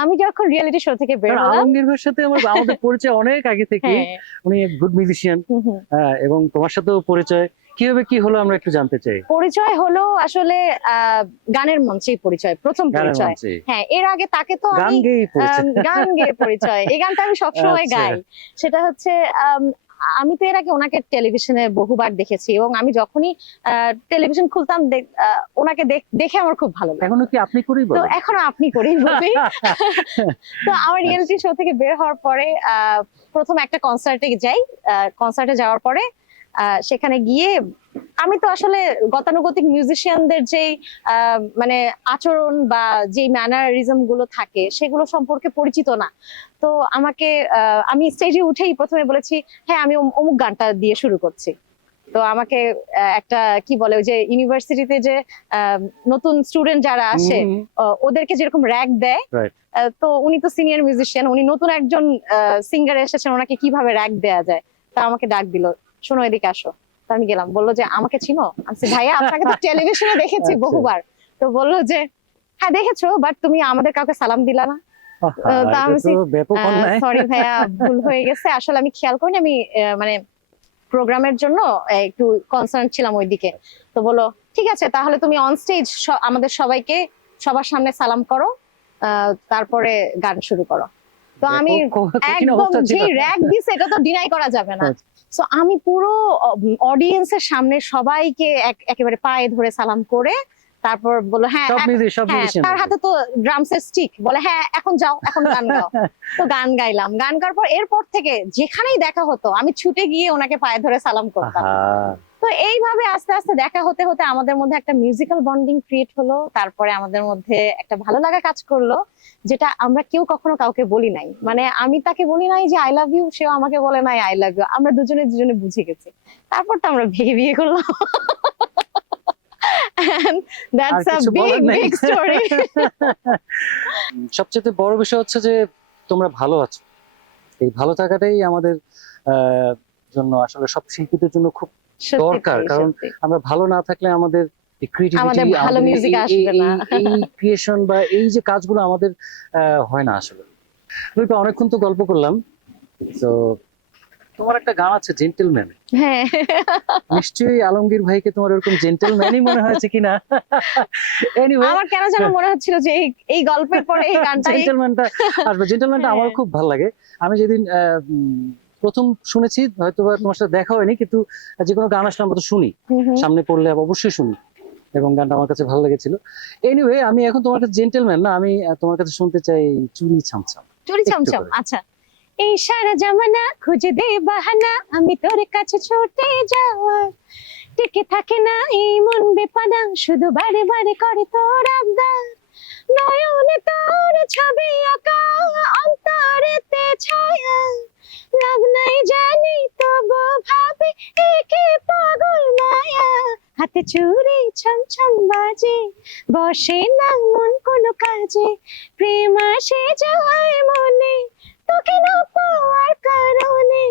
আমি যখন reality show থেকে বের হলাম, আলমগীর ভাইয়ের সাথে আমাদের পরিচয় অনেক আগে থেকে। হ্যাঁ, উনি গুড মিউজিশিয়ান, এবং তোমার সাথেও পরিচয় কিভাবে কি হলো আমরা একটু জানতে চাই। পরিচয় হলো আসলে গানের মঞ্চেই পরিচয়, প্রথম গানের পরিচয়। মঞ্চে হ্যাঁ, এর আগে তাকে তো গান আমি গেয়েই পরিচয়। গান গেয়ে পরিচয়। এই গানটা আমি সবসময় আচ্ছা। গাই। সেটা হচ্ছে আমি তো এর আগে ওনাকে টেলিভিশনে বহুবার দেখেছি, এবং আমি যখনই টেলিভিশন খুলতাম ওনাকে দেখে আমার খুব ভালো লাগে। এখনো কি আপনি করেই তো বলেন? এখনো আপনি করেই বলি। তো আমার রিয়েলিটি শো থেকে বের হওয়ার পরে প্রথম একটা কনসার্টে যাই। কনসার্টে যাওয়ার পরে সেখানে গিয়ে আমি তো আসলে গতানুগতিক মিউজিশিয়ানদের যেই মানে আচরণ বা যে ম্যানারিজম গুলো থাকে সেগুলো সম্পর্কে পরিচিত না। তো আমাকে আমি স্টেজে উঠেই প্রথমে বলেছি, হ্যাঁ আমি অমুক গানটা দিয়ে শুরু করছি। তো আমাকে একটা কি বলে, ওই যে ইউনিভার্সিটিতে যে নতুন স্টুডেন্ট যারা আসে ওদেরকে যেরকম র্যাগ দেয়, তো উনি তো সিনিয়র মিউজিশিয়ান, উনি নতুন একজন সিঙ্গার এসেছেন, ওনাকে কিভাবে র্যাগ দেয়া যায়। তা আমাকে ডাক দিল, শোনো এদিকে আসো। তো আমি গেলাম, বললো যে আমাকে চিনো? আমি ভাইয়া আপনাকে তো টেলিভিশনে দেখেছি বহুবার। তো বললো যে হ্যাঁ দেখেছো, বাট তুমি আমাদের কাউকে সালাম দিলা না। সরি ভাইয়া, ভুল হয়ে গেছে, আসলে আমি খেয়াল করিনি, আমি মানে প্রোগ্রামের জন্য একটু কনসার্ন ছিলাম ওইদিকে। তো বলো ঠিক আছে, তাহলে তুমি অন স্টেজ আমাদের সবাইকে সবার সামনে সালাম করো, তারপরে গান শুরু করো। তো আমি একদম যে র‍্যাগ দিছে এটা তো ডিনাই করা যাবে না। সো আমি পুরো অডিয়েন্সের সামনে সবাইকে একেবারে পায়ে ধরে সালাম করে তারপর বললো হ্যাঁ, তার হাতে তো ড্রামসের স্টিক, বলে হ্যাঁ এখন যাও, এখন গান গাও। তো গান গাইলাম, গান গাওয়ার পর এরপর থেকে যেখানেই দেখা হতো আমি ছুটে গিয়ে ওনাকে পায়ে ধরে সালাম করতাম। তো এইভাবে আস্তে আস্তে দেখা হতে হতে আমাদের মধ্যে একটা মিউজিক্যাল বন্ডিং ক্রিয়েট হলো। তারপরে আমাদের মধ্যে একটা ভালো লাগা কাজ করলো, যেটা আমরা কেউ কখনো কাউকে বলি নাই। মানে আমি তাকে বলি নাই যে আই লাভ ইউ, সেও আমাকে বলে নাই আই লাভ ইউ, আমরা দুজনে বুঝে গেছি। তারপর তো আমরা বিয়ে করলাম। সবচেয়ে বড় বিষয় হচ্ছে যে তোমরা ভালো আছো। এই ভালো থাকাটাই আমাদের জন্য আসলে সব শিল্পীদের জন্য খুব দরকার, কারণ আমরা ভালো না থাকলে আমাদের ক্রিয়েশন বা এই যে কাজগুলো আমাদের হয় না আসলে। অনেকক্ষণ তো গল্প করলাম। তো তোমার একটা গান আছে জেন্টলম্যান, হ্যাঁ নিশ্চয়ই আলমগীর ভাইকে তোমার এরকম জেন্টলম্যানই মনে হয়েছে কিনা? এনিওয়ে আমার কেন যেন মনে হচ্ছিল যে এই গল্পের পরে এই গানটা জেন্টলম্যানটা আসবে। জেন্টলম্যানটা আমার খুব ভালো লাগে। আমি যেদিন প্রথম শুনেছি, হয়তো তোমার সাথে দেখা হয়নি, কিন্তু যে কোনো গান আসলে আমরা তো শুনি, সামনে পড়লে অবশ্যই শুনি, এবং গানটা আমার কাছে ভালো লেগেছিল। এনিওয়ে আমি এখন তোমার কাছে জেন্টলম্যান না, আমি তোমার কাছে শুনতে চাই চুরি ছামছাম। চুরি ছামছাম, আচ্ছা। এই সারা জামানা খুঁজে দে বাহানা, আমি তোর কাছে ছুটে যাওয়ার, টিকে থাকে না এই মন বেপানা, শুধু বারে বারে করে তোর আবদার। নয়নে তোর ছবি আঁকা, অন্তরেতে ছায়া, লাভ নাই জানি তবু ভাবি একে পাগল মায়া। হাতে চুরি ছমছম বাজে, বসে না মন কোনো কাজে, প্রেম আসে যায় মনে তোকে না পাওয়ার কারণে।